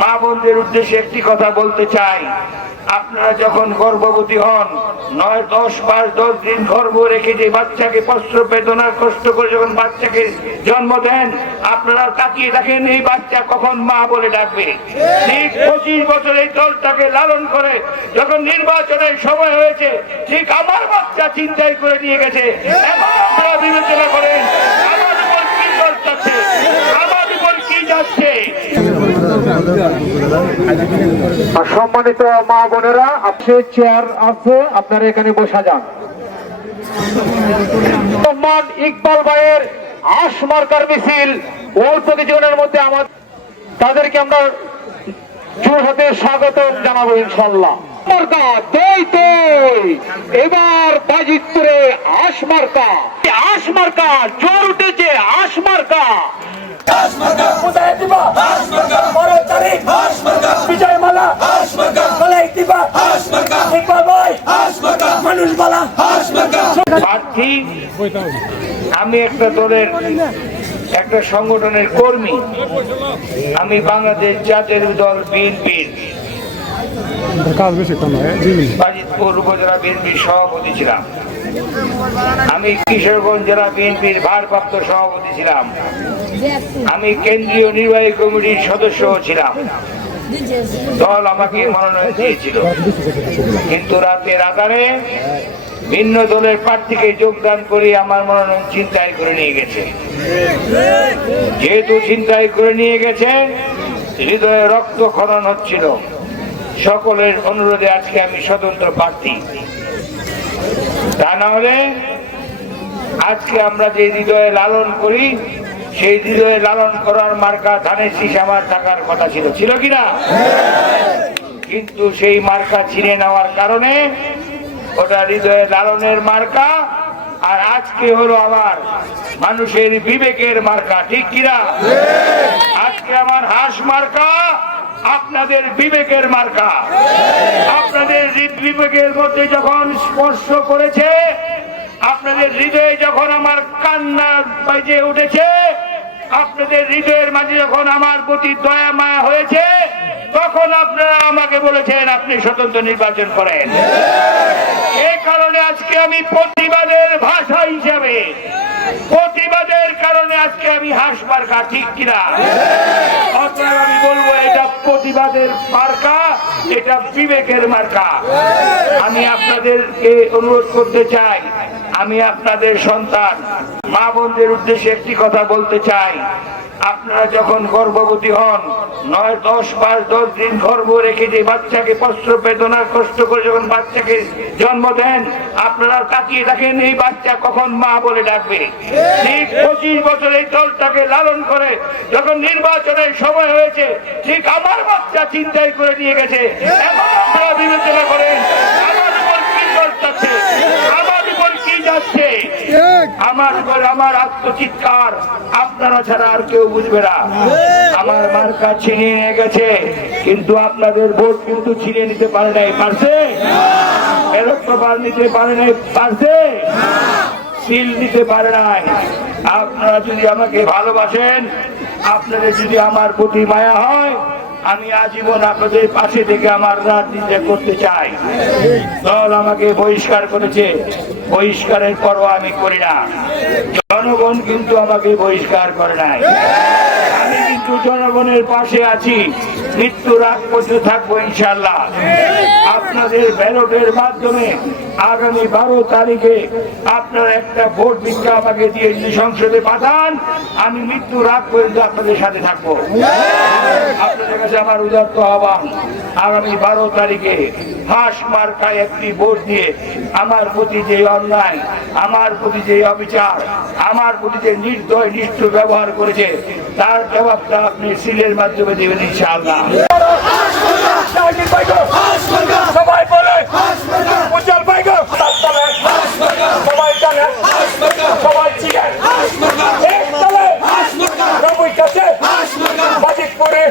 মা বোনদের উদ্দেশ্যে একটি কথা বলতে চাই, আপনারা যখন গর্ভবতী হন 9, 10, 5, 10 দিন গর্ভ রেখে যে বাচ্চাকে প্রসব বেদনা কষ্ট করে যখন বাচ্চাকে জন্ম দেন, আপনারা তাকিয়ে দেখেন এই বাচ্চা কখন মা বলে ডাকবে। ঠিক 25 বছর এই দলটাকে লালন করে যখন নির্বাচনের সময় হয়েছে, ঠিক আমার বাচ্চা চিন্তাই করে নিয়ে গেছে। এখন আপনারা বিবেচনা করেন আমার উপর কি চলছে, আমার উপর কি যাচ্ছে। সম্মানিত মা বোনেরা, আপনার চেয়ার আছে, আপনারা এখানে বসা যান। সম্মান ইকবাল ভাইয়ের আশ মার্কার মিছিল অল্প কিছুক্ষণের মধ্যে আমাদের তাদেরকে আমরা জোরহাতে স্বাগত জানাবো ইনশাল্লাহ। এবার বাজিত্রে আশ মার্কা, আশ মার্কা জোর উঠেছে, আশ মার্কা আমি একটা দলের একটা সংগঠনের কর্মী, আমি বাংলাদেশ জাতীয় দল বিএনপির বাজিতপুর উপজেলা বিএনপির সভাপতি ছিলাম। আমি কিশোরগঞ্জ জেলা বিএনপির ভারপ্রাপ্ত সভাপতি ছিলাম। আমি কেন্দ্রীয় নির্বাহী কমিটির সদস্য ছিলাম। দল আমাকে মনোনয়ন দিয়েছিল, কিন্তু রাতের আধারে ভিন্ন দলের প্রার্থীকে যোগদান করে আমার মনোনয়ন ছিনতাই করে নিয়ে গেছে। যেহেতু ছিনতাই করে নিয়ে গেছে, হৃদয়ে রক্তক্ষরণ হচ্ছিল। সকলের অনুরোধে আজকে আমি স্বতন্ত্র প্রার্থী। তা না হলে আজকে আমরা যে হৃদয়ে লালন করি, সেই হৃদয়ে লালন করার মার্কা ধানের শীষ আমার থাকার কথা ছিল, ছিল কিনা? কিন্তু সেই মার্কা ছিনে নেওয়ার কারণে ওটা হৃদয়ে লালনের মার্কা, আর আজকে হলো আমার মানুষের বিবেকের মার্কা, ঠিক কিনা? আজকে আমার হাস মার্কা আপনাদের বিবেকের মার্কা। আপনাদের বিবেকের মধ্যে যখন স্পর্শ করেছে, আপনাদের হৃদয়ে যখন আমার কান্না বেজে উঠেছে, আপনাদের হৃদয়ের মাঝে যখন আমার প্রতি দয়া মায়া হয়েছে, তখন আপনারা আমাকে বলেছেন আপনি স্বতন্ত্র নির্বাচন করেন। এই কারণে আজকে আমি প্রতিবাদের ভাষা হিসাবে, প্রতিবাদের কারণে আজকে আমি হাস মার্কা, ঠিক কিনা? অতএব আমি বলবো এটা প্রতিবাদের মার্কা, এটা বিবেকের মার্কা। আমি আপনাদেরকে অনুরোধ করতে চাই, আমি আপনাদের সন্তান, মা বোনদের উদ্দেশ্যে একটি কথা বলতে চাই, আপনারা যখন গর্ভবতী হন 9, 10, 5, 10 দিন গর্ভ রেখে যে বাচ্চাকে প্রসব বেদনা কষ্ট করে যখন বাচ্চাকে জন্ম দেন, আপনারা তাকিয়ে দেখেন এই বাচ্চা কখন মা বলে ডাকবে। ঠিক 25 বছর এই দলটাকে লালন করে যখন নির্বাচনের সময় হয়েছে, ঠিক আমার বাচ্চা চিন্তাই করে নিয়ে গেছে। এখন আপনারা বিবেচনা করেন আমার উপর কি চলছে, আমার উপর কি যাচ্ছে। আমার উপর আমার আত্মচিৎকার আপনারা ছাড়া আর কেউ বুঝবে না। আমার মার্কা ছিনিয়ে নিয়ে গেছে, কিন্তু আপনাদের ভোট কিন্তু ছিনিয়ে নিতে পারে নাই, পারছে? এরকম নিতে পারে নাই, পারছে? সিল নিতে পারে নাই। আপনারা যদি আমাকে ভালোবাসেন, আপনাদের যদি আমার প্রতি মায়া হয়, আমি আজীবন আপনাদের পাশে থেকে আমার রাজনীতি করতে চাই। দল আমাকে বহিষ্কার করেছে, বহিষ্কারের পরও আমি করি না। জনগণ কিন্তু আমাকে বহিষ্কার করে নাই। আমি কিন্তু জনগণের পাশে আছি, মৃত্যুর আগ পর্যন্ত থাকবো ইনশাল্লাহ। আপনাদের ব্যালটের মাধ্যমে আগামী 12 তারিখে আপনারা একটা ভোট ভিক্ষা আমাকে দিয়ে যদি সংসদে পাঠান, আমি মৃত্যুর আগ পর্যন্ত আপনাদের সাথে থাকবো। আপনাদের কাছে আমার উদাত্ত আহ্বান, আগামী 12 তারিখে হাস মার্কায় একটি ভোট দিয়ে আমার প্রতি যে অন্যায়, আমার প্রতি যে অবিচার, আমার প্রতি যে নির্দয় নিষ্ঠুর ব্যবহার করেছে, তার জবাবটা আপনি সিলের মাধ্যমে দেবেন ইনশাআল্লাহ। সবাই বলে উজ্জ্বল পাইগো, সবাই জানে, সবাই চিনেন, রবি কাছে বাজিতপুরে